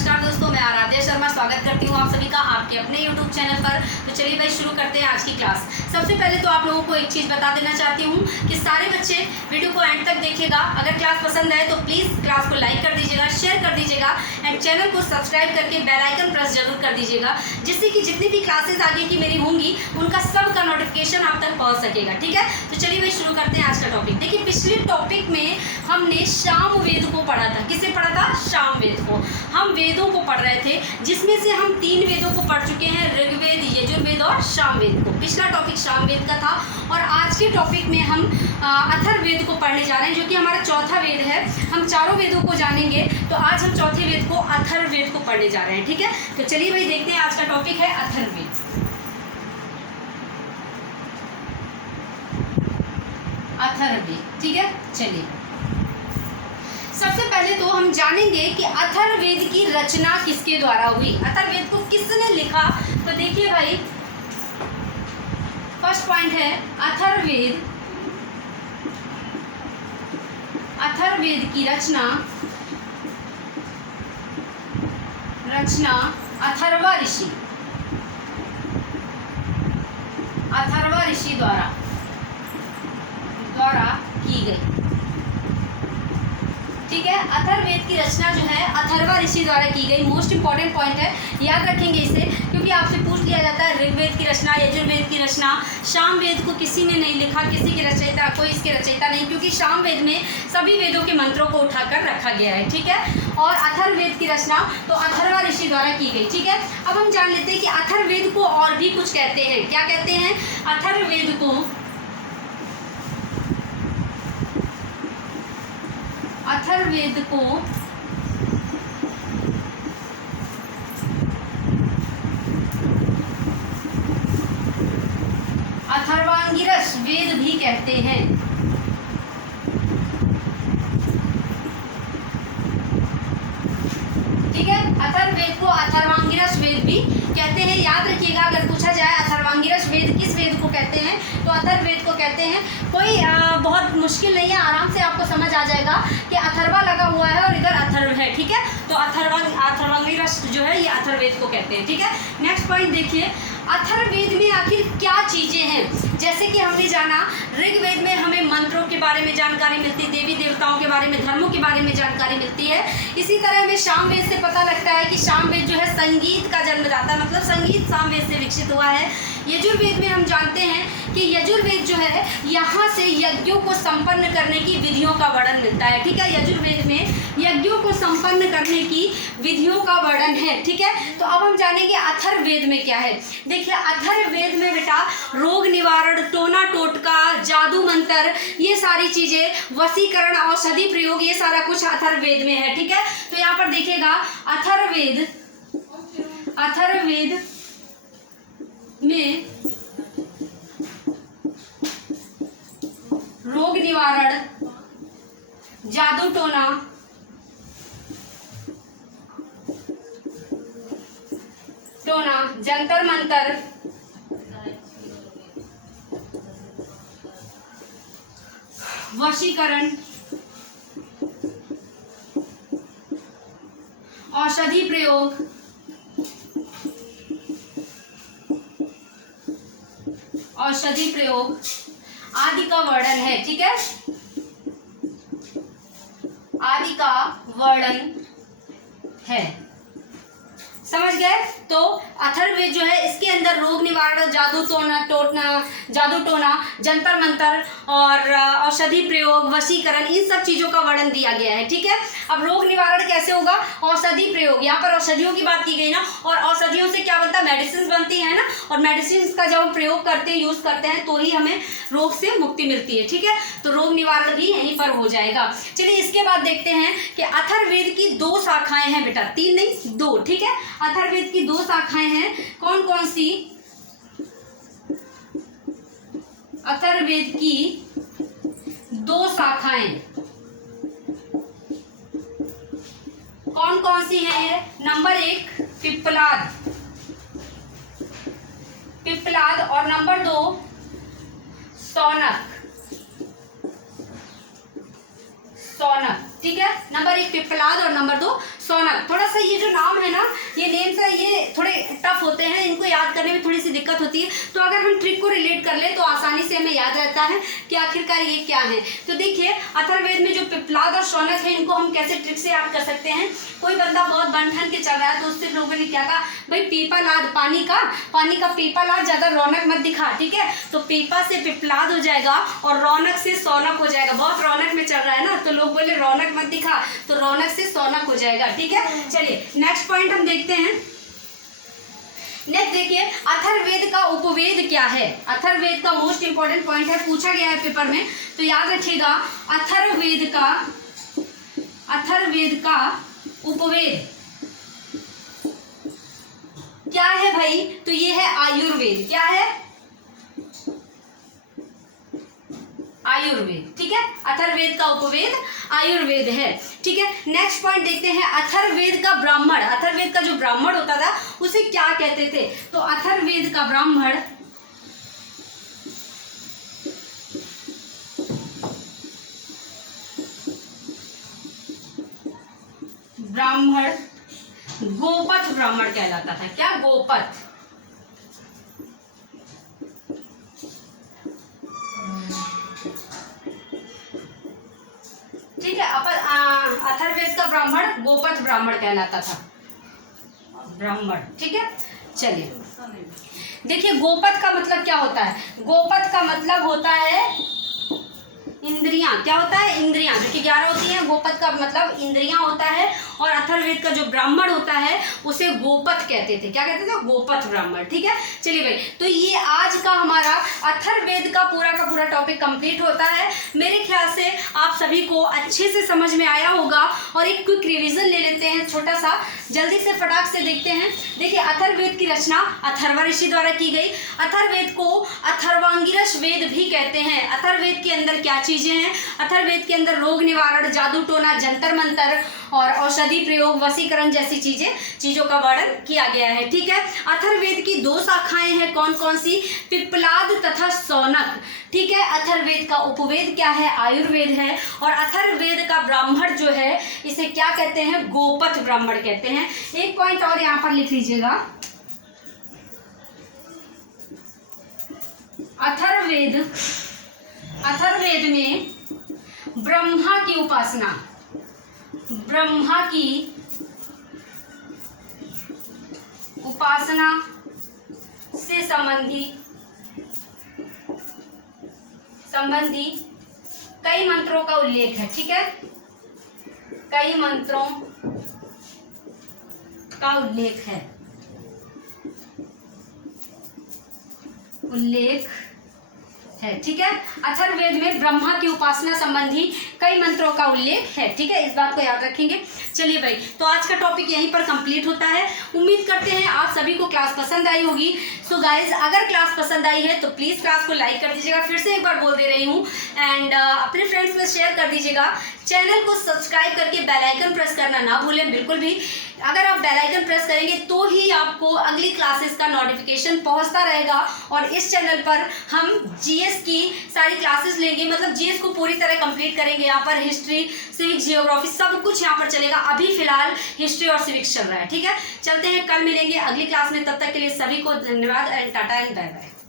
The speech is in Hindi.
नमस्कार दोस्तों, मैं आराध्या शर्मा स्वागत करती हूँ आप सभी का आपके अपने YouTube चैनल पर। तो चलिए भाई शुरू करते हैं आज की क्लास। सबसे पहले तो आप लोगों को एक चीज़ बता देना चाहती हूँ कि सारे बच्चे वीडियो को एंड तक देखिएगा। अगर क्लास पसंद आए तो प्लीज़ क्लास को लाइक कर दीजिएगा, शेयर कर दीजिएगा एंड चैनल को सब्सक्राइब करके बेल आइकन प्रेस जरूर कर दीजिएगा, जिससे कि जितनी भी क्लासेज आगे की मेरी होंगी उनका सबका नोटिफिकेशन आप तक पहुँच सकेगा। ठीक है, तो चलिए भाई शुरू करते हैं आज का टॉपिक। देखिए पिछले टॉपिक में हमने सामवेद को पढ़ा था। किसे पढ़ा था? सामवेद को। हम वेदों को पढ़ रहे थे, जिसमें से हम 3 वेदों को पढ़ चुके हैं, ऋग्वेद, यजुर्वेद और सामवेद को। पिछला टॉपिक सामवेद का था और आज के टॉपिक में हम अथर्ववेद को पढ़ने जा रहे हैं, जो कि हमारा चौथा वेद है। हम चारों वेदों को जानेंगे, तो आज हम चौथे वेद को अथर्ववेद को पढ़ने जा रहे हैं। ठीक है, तो चलिए भाई देखते हैं। आज का टॉपिक है अथर्ववेद। अथर्ववेद, ठीक है। चलिए सबसे पहले तो हम जानेंगे कि अथर्ववेद की रचना किसके द्वारा हुई, अथर्ववेद को किसने लिखा। तो देखिए भाई, फर्स्ट पॉइंट है अथर्ववेद। अथर्ववेद की रचना अथर्वा ऋषि द्वारा की गई। ठीक है, अथर्ववेद की रचना जो है अथर्वा ऋषि द्वारा की गई। मोस्ट इंपॉर्टेंट पॉइंट है, याद रखेंगे इसे, क्योंकि आपसे पूछ लिया जाता है ऋग्वेद की रचना, यजुर्वेद की रचना। सामवेद को किसी ने नहीं लिखा, किसी की रचयिता, कोई इसके रचयिता नहीं, क्योंकि सामवेद में सभी वेदों के मंत्रों को उठाकर रखा गया है। ठीक है, और अथर्ववेद की रचना तो अथर्वा ऋषि द्वारा की गई। ठीक है, अब हम जान लेते हैं कि अथर्ववेद को और भी कुछ कहते हैं। क्या कहते हैं? अथर्ववेद को अथर्वांगिरस वेद भी कहते हैं। ठीक है, अथर्ववेद को अथर्वांगिरस वेद भी कहते हैं। याद रखिएगा, अगर पूछा जाए अथर्वांगिरस वेद किस वेद को कहते हैं, तो अथर्ववेद को कहते हैं। कोई बहुत मुश्किल नहीं है, आराम से आपको समझ आ जाएगा कि अथर्वा लगा हुआ है और इधर अथर्व है। ठीक है, तो अथर्वांगिरस जो है ये अथर्ववेद को कहते हैं। ठीक है, नेक्स्ट पॉइंट देखिए, अथर्ववेद में आखिर क्या चीज़ें हैं। जैसे कि हमने जाना ऋग्वेद में हमें मंत्रों के बारे में जानकारी मिलती है, देवी देवताओं के बारे में, धर्मों के बारे में जानकारी मिलती है। इसी तरह हमें सामवेद से पता लगता है कि सामवेद जो है संगीत का जन्मदाता, मतलब संगीत सामवेद से विकसित हुआ है। यजुर्वेद में हम जानते हैं कि यजुर्वेद जो है यहाँ से यज्ञों को संपन्न करने की विधियों का वर्णन मिलता है। ठीक है, यजुर्वेद में यज्ञों को संपन्न करने की विधियों का वर्णन है। ठीक है, तो अब हम जानेंगे अथर्ववेद में क्या है। देखिए अथर्ववेद में बेटा रोग निवारण, टोना टोटका, जादू मंत्र, ये सारी चीज़ें, वशीकरण, औषधि प्रयोग, ये सारा कुछ अथर्ववेद में है। ठीक है, तो यहाँ पर देखिएगा अथर्ववेद में रोग निवारण, जादू टोना, जंतर मंतर, वशीकरण, औषधि प्रयोग, आदि का वर्णन है। ठीक है, आदि का वर्णन है। समझ गए? तो अथर्ववेद जो है इसके अंदर रोग निवारण, जादू टोना, जंतर मंतर और औषधि प्रयोग, वशीकरण, इन सब चीज़ों का वर्णन दिया गया है। ठीक है, अब रोग निवारण कैसे होगा? औषधि प्रयोग, यहाँ पर औषधियों की बात की गई ना, और औषधियों से क्या बनता है? मेडिसिन बनती है ना, और मेडिसिन का जब हम प्रयोग करते हैं, यूज़ करते हैं, तो ही हमें रोग से मुक्ति मिलती है। ठीक है, तो रोग निवारण भी यहीं पर हो जाएगा। चलिए इसके बाद देखते हैं कि अथर्ववेद की 2 शाखाएं हैं बेटा, 3 नहीं 2। ठीक है, अथर्ववेद की 2 शाखाएं हैं। कौन कौन सी? अथर्ववेद की 2 शाखाएं कौन कौन सी हैं? नंबर 1 पिप्पलाद और नंबर 2 सौनक। ठीक है, नंबर 1 पिप्पलाद और नंबर 2 सौनक। थोड़ा सा ये जो नाम है ना, ये नेम्स है, ये थोड़े टफ होते हैं, इनको याद करने में थोड़ी सी दिक्कत होती है। तो अगर हम ट्रिक को रिलेट कर ले तो आसानी से हमें याद रहता है कि आखिरकार ये क्या है। तो देखिए अथर्ववेद में जो पिप्पलाद और शौनक है, इनको हम कैसे ट्रिक से याद कर सकते हैं। कोई बंदा बहुत बन ठन के चल रहा है तो उससे लोगों ने क्या कहा, भाई पीपालाद, पानी का पीपालाद, ज्यादा रौनक मत दिखा, ठीक है। तो पीपा से पिप्पलाद हो जाएगा और रौनक से सौनक हो जाएगा। बहुत रौनक में चल रहा है ना, तो लोग बोले रौनक मत दिखा, तो रौनक से सौनक हो जाएगा, ठीक है। चलिए नेक्स्ट पॉइंट हम देखते हैं। नेक्स्ट देखिए अथर्ववेद का उपवेद क्या है। अथर्ववेद का मोस्ट इंपॉर्टेंट पॉइंट है, पूछा गया है पेपर में, तो याद रखिएगा अथर्ववेद का उपवेद क्या है भाई। तो ये है आयुर्वेद। क्या है? आयुर्वेद, ठीक है। अथर्ववेद का उपवेद आयुर्वेद है, ठीक है। नेक्स्ट पॉइंट देखते हैं अथर्ववेद का ब्राह्मण। अथर्ववेद का जो ब्राह्मण होता था उसे क्या कहते थे। तो अथर्ववेद का ब्राह्मण गोपथ ब्राह्मण कहलाता था। क्या? गोपथ। ठीक है। अथर्ववेद का ब्राह्मण गोपथ ब्राह्मण कहलाता था, ब्राह्मण, ठीक है। चलिए देखिए गोपथ का मतलब क्या होता है। गोपथ का मतलब होता है इंद्रियां। क्या होता है? इंद्रियां, जो कि 11 होती हैं। गोपथ का मतलब इंद्रियां होता है। और अथर्ववेद का जो ब्राह्मण होता है उसे गोपथ कहते थे। क्या कहते थे? गोपथ ब्राह्मण, ठीक है। चलिए भाई, तो ये आज का हमारा अथर्ववेद का पूरा टॉपिक कंप्लीट होता है। मेरे ख्याल से आप सभी को अच्छे से समझ में आया होगा। और एक क्विक रिवीजन ले लेते हैं छोटा सा, जल्दी से फटाक से देखते हैं। देखिए अथर्ववेद की रचना अथर्व ऋषि द्वारा की गई। अथर्ववेद को अथर्वांगिरस वेद भी कहते हैं। अथर्ववेद के अंदर क्या चीजें हैं? अथर्ववेद के अंदर रोग निवारण, जादू टोना, जंतर मंतर और औषधि प्रयोग, वशीकरण जैसी चीजों का वर्णन किया गया है, ठीक है। अथर्ववेद की 2 शाखाएं हैं, कौन कौन सी? पिप्पलाद तथा शौनक, ठीक है। अथर्ववेद का उपवेद क्या है? आयुर्वेद है। और अथर्ववेद का ब्राह्मण जो है इसे क्या कहते हैं? गोपथ ब्राह्मण कहते हैं। एक पॉइंट और यहाँ पर लिख लीजिएगा, अथर्ववेद में ब्रह्मा की उपासना से संबंधी कई मंत्रों का उल्लेख है, ठीक है। कई मंत्रों का उल्लेख है, ठीक है। अथर्ववेद में ब्रह्मा की उपासना संबंधी कई मंत्रों का उल्लेख है, ठीक है। इस बात को याद रखेंगे। चलिए भाई, तो आज का टॉपिक यहीं पर कंप्लीट होता है। उम्मीद करते हैं आप सभी को क्लास पसंद आई होगी। सो गाइज, अगर क्लास पसंद आई है तो प्लीज़ क्लास को लाइक कर दीजिएगा। फिर से एक बार बोल दे रही हूँ। एंड अपने फ्रेंड्स में शेयर कर दीजिएगा। चैनल को सब्सक्राइब करके बेल आइकन प्रेस करना ना भूलें बिल्कुल भी। अगर आप बेल आइकन प्रेस करेंगे तो ही आपको अगली क्लासेस का नोटिफिकेशन पहुंचता रहेगा। और इस चैनल पर हम जीएस की सारी क्लासेस लेंगे, मतलब जीएस को पूरी तरह कंप्लीट करेंगे। यहाँ पर हिस्ट्री, सिविक्स, जियोग्राफी सब कुछ यहाँ पर चलेगा। अभी फिलहाल हिस्ट्री और सिविक्स चल रहा है, ठीक है। चलते हैं, कल मिलेंगे अगली क्लास में। तब तक के लिए सभी को धन्यवाद and tata and bye bye.